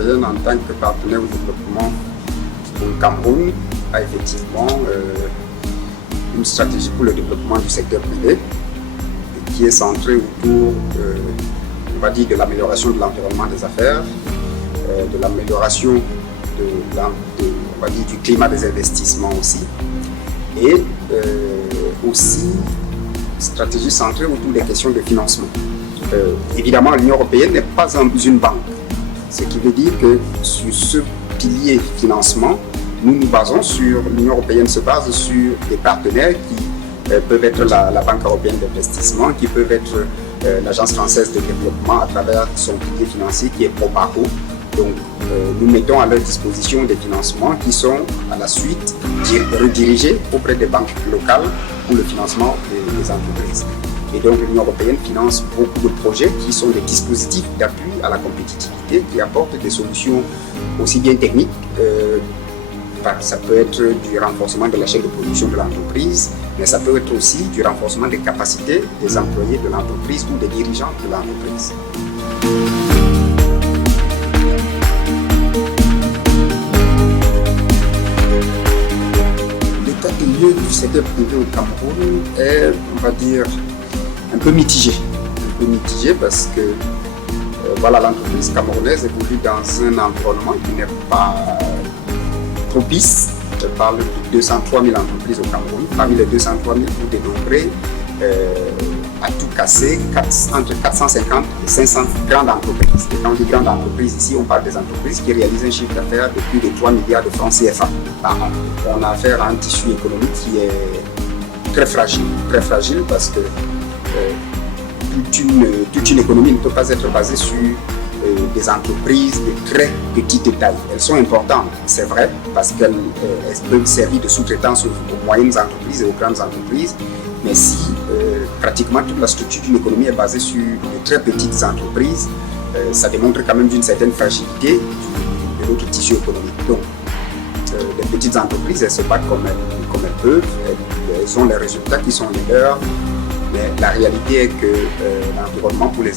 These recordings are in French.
européenne, en tant que partenaire au développement pour le Cameroun, a effectivement une stratégie pour le développement du secteur privé qui est centrée autour, on va dire, de l'amélioration de l'environnement des affaires, de l'amélioration on va dire, du climat des investissements aussi, et aussi stratégie centrée autour des questions de financement. Évidemment, l'Union européenne n'est pas une banque, ce qui veut dire que sur ce pilier financement, l'Union européenne se base sur des partenaires qui peuvent être la Banque européenne d'investissement, qui peuvent être l'Agence française de développement à travers son pilier financier qui est Proparco. Donc, nous mettons à leur disposition des financements qui sont à la suite redirigés auprès des banques locales pour le financement des entreprises. Et donc, l'Union européenne finance beaucoup de projets qui sont des dispositifs d'appui à la compétitivité, qui apportent des solutions aussi bien techniques, ça peut être du renforcement de la chaîne de production de l'entreprise, mais ça peut être aussi du renforcement des capacités des employés de l'entreprise ou des dirigeants de l'entreprise. L'état des lieux du secteur privé au Cameroun est, on va dire, un peu mitigé parce que l'entreprise camerounaise évolue dans un environnement qui n'est pas propice. Je parle de 203 000 entreprises au Cameroun. Parmi les 203 000, vous dénombrez à tout casser entre 450 et 500 grandes entreprises. Et quand on dit grandes entreprises, ici on parle des entreprises qui réalisent un chiffre d'affaires de plus de 3 milliards de francs CFA par an. On a affaire à un tissu économique qui est très fragile parce que toute une économie ne peut pas être basée sur des entreprises de très petite taille. Elles sont importantes, c'est vrai, parce qu'elles peuvent servir de sous-traitance aux moyennes entreprises et aux grandes entreprises, mais si pratiquement toute la structure d'une économie est basée sur de très petites entreprises, ça démontre quand même d'une certaine fragilité de notre tissu économique. Donc, les petites entreprises, elles se battent comme elles peuvent, elles ont les résultats qui sont les leurs, mais la réalité est que l'environnement pour les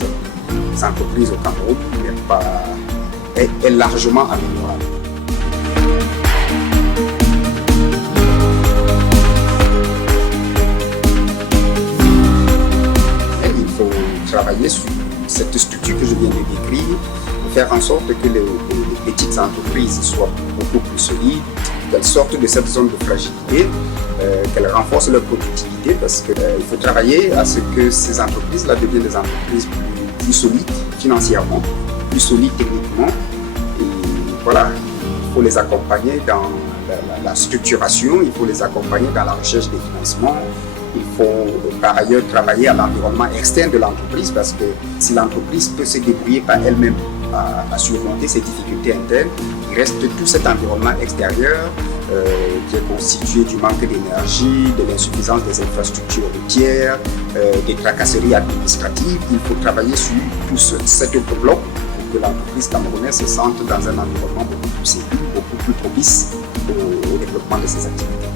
entreprises au Cameroun est largement améliorable. Et il faut travailler sur cette structure que je viens de décrire, faire en sorte que les petites entreprises soient beaucoup plus solides, qu'elles sortent de cette zone de fragilité, qu'elles renforcent leur productivité, parce qu'il faut travailler à ce que ces entreprises-là deviennent des entreprises plus solides financièrement, plus solides techniquement. Et voilà, il faut les accompagner dans la structuration, il faut les accompagner dans la recherche des financements. Il faut par ailleurs travailler à l'environnement externe de l'entreprise, parce que si l'entreprise peut se débrouiller par elle-même à surmonter ses difficultés internes, il reste tout cet environnement extérieur qui est constitué du manque d'énergie, de l'insuffisance des infrastructures routières, des tracasseries administratives. Il faut travailler sur tout cet autre bloc pour que l'entreprise camerounaise se sente dans un environnement beaucoup plus sécure, beaucoup plus propice au développement de ses activités.